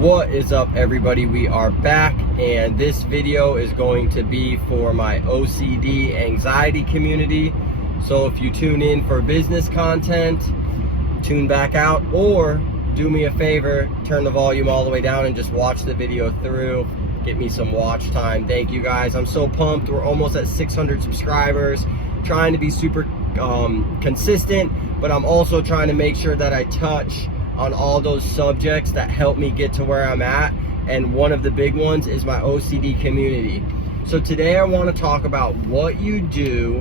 What is up, everybody? We are back, and this video is going to be for my OCD anxiety community. So if you tune in for business content, tune back out, or do me a favor, turn the volume all the way down and just watch the video through. Get me some watch time. Thank you guys. I'm so pumped. We're almost at 600 subscribers. Trying to be super consistent, but I'm also trying to make sure that I touch on all those subjects that help me get to where I'm at, and one of the big ones is my OCD community. So today I want to talk about what you do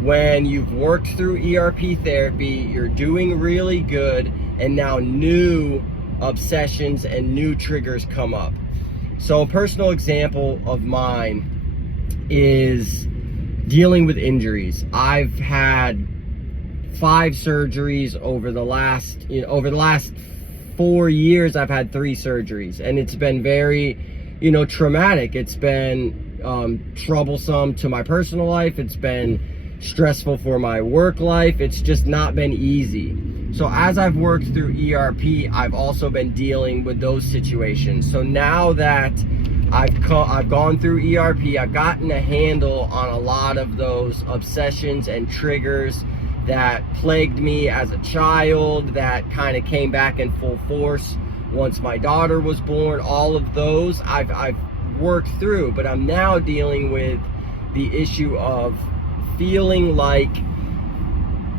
when you've worked through ERP therapy, you're doing really good, and now new obsessions and new triggers come up. So a personal example of mine is dealing with injuries. I've had 5 surgeries over the last 4 years. I've had 3 surgeries, and it's been very, traumatic. It's been troublesome to my personal life. It's been stressful for my work life. It's just not been easy. So as I've worked through ERP, I've also been dealing with those situations. So now that I've gone through ERP, I've gotten a handle on a lot of those obsessions and triggers that plagued me as a child, that kind of came back in full force once my daughter was born. All of those I've worked through, but I'm now dealing with the issue of feeling like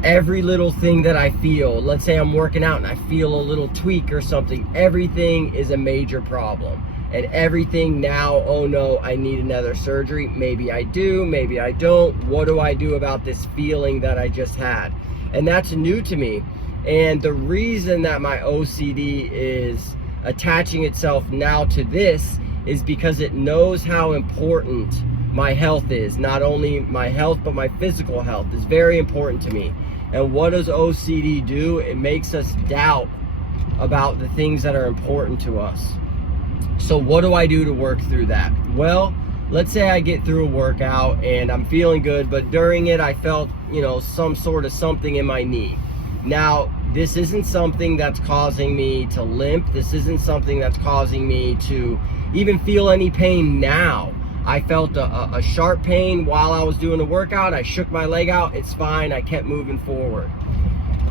every little thing that I feel, let's say I'm working out and I feel a little tweak or something, everything is a major problem. And everything now, oh no, I need another surgery. Maybe I do, maybe I don't. What do I do about this feeling that I just had? And that's new to me. And the reason that my OCD is attaching itself now to this is because it knows how important my health is. Not only my health, but my physical health is very important to me. And what does OCD do? It makes us doubt about the things that are important to us. So what do I do to work through that? Well, let's say I get through a workout and I'm feeling good, but during it I felt, some sort of something in my knee. Now, this isn't something that's causing me to limp. This isn't something that's causing me to even feel any pain now. I felt a sharp pain while I was doing the workout. I shook my leg out. It's fine. I kept moving forward.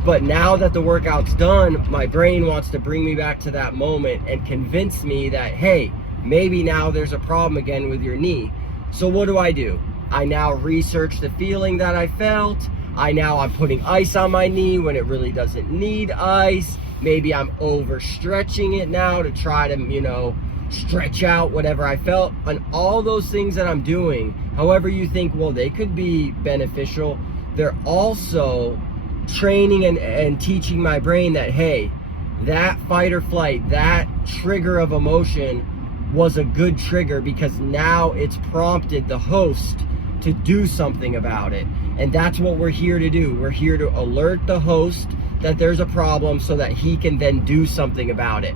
But now that the workout's done, my brain wants to bring me back to that moment and convince me that, hey, maybe now there's a problem again with your knee. So what do? I now research the feeling that I felt. I'm putting ice on my knee when it really doesn't need ice. Maybe I'm overstretching it now to try to, stretch out whatever I felt. And all those things that I'm doing, however you think, well, they could be beneficial, they're also training and teaching my brain that, hey, that fight or flight, that trigger of emotion was a good trigger, because now it's prompted the host to do something about it. And that's what we're here to do. We're here to alert the host that there's a problem so that he can then do something about it.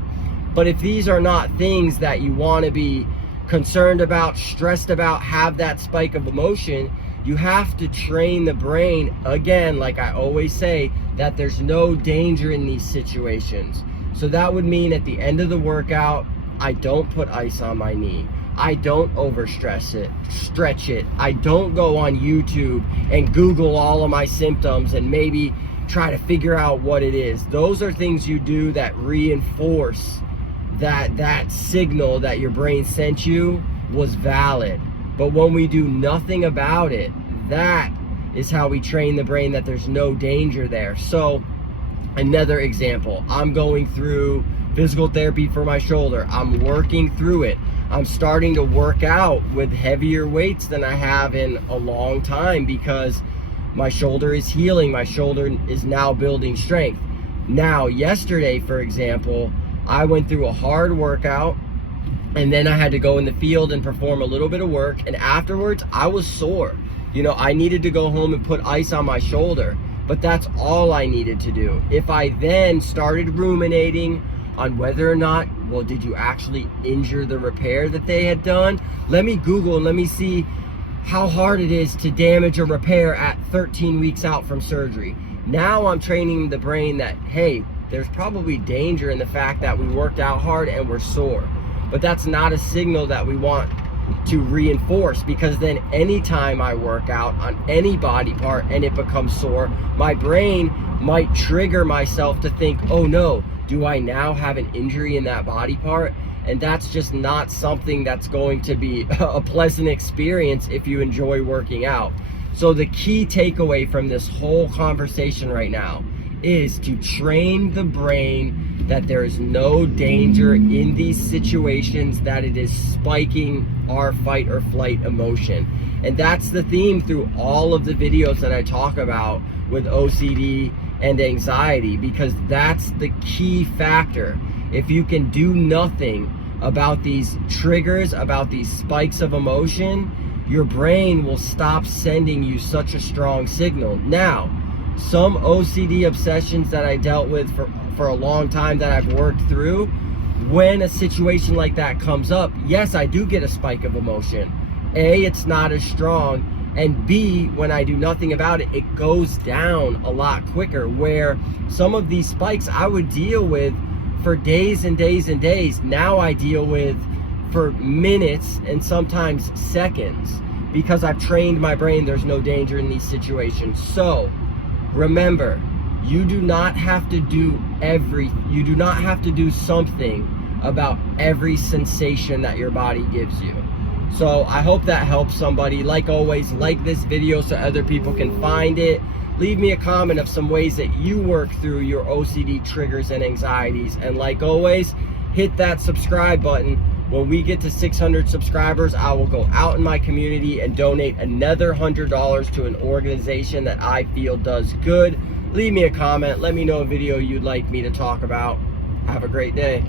But if these are not things that you want to be concerned about, stressed about, have that spike of emotion, you have to train the brain, again, like I always say, that there's no danger in these situations. So that would mean at the end of the workout, I don't put ice on my knee. I don't overstress it, stretch it. I don't go on YouTube and Google all of my symptoms and maybe try to figure out what it is. Those are things you do that reinforce that signal that your brain sent you was valid. But when we do nothing about it, that is how we train the brain that there's no danger there. So another example, I'm going through physical therapy for my shoulder. I'm working through it. I'm starting to work out with heavier weights than I have in a long time because my shoulder is healing. My shoulder is now building strength. Now, yesterday, for example, I went through a hard workout, and then I had to go in the field and perform a little bit of work. And afterwards, I was sore. I needed to go home and put ice on my shoulder, but that's all I needed to do. If I then started ruminating on whether or not, well, did you actually injure the repair that they had done? Let me Google and let me see how hard it is to damage a repair at 13 weeks out from surgery. Now I'm training the brain that, hey, there's probably danger in the fact that we worked out hard and we're sore. But that's not a signal that we want to reinforce, because then anytime I work out on any body part and it becomes sore, my brain might trigger myself to think, oh no, do I now have an injury in that body part? And that's just not something that's going to be a pleasant experience if you enjoy working out. So the key takeaway from this whole conversation right now is to train the brain that there is no danger in these situations, that it is spiking our fight or flight emotion. And that's the theme through all of the videos that I talk about with OCD and anxiety, because that's the key factor. If you can do nothing about these triggers, about these spikes of emotion, your brain will stop sending you such a strong signal. Now, some OCD obsessions that I dealt with for a long time that I've worked through, when a situation like that comes up, yes, I do get a spike of emotion. A, it's not as strong, and B, when I do nothing about it, it goes down a lot quicker, where some of these spikes I would deal with for days and days and days. Now I deal with for minutes and sometimes seconds, because I've trained my brain there's no danger in these situations. So remember, you do not have to do something about every sensation that your body gives you. So I hope that helps somebody. Like always, like this video so other people can find it. Leave me a comment of some ways that you work through your OCD triggers and anxieties. And like always, hit that subscribe button. When we get to 600 subscribers, I will go out in my community and donate another $100 to an organization that I feel does good. Leave me a comment. Let me know a video you'd like me to talk about. Have a great day.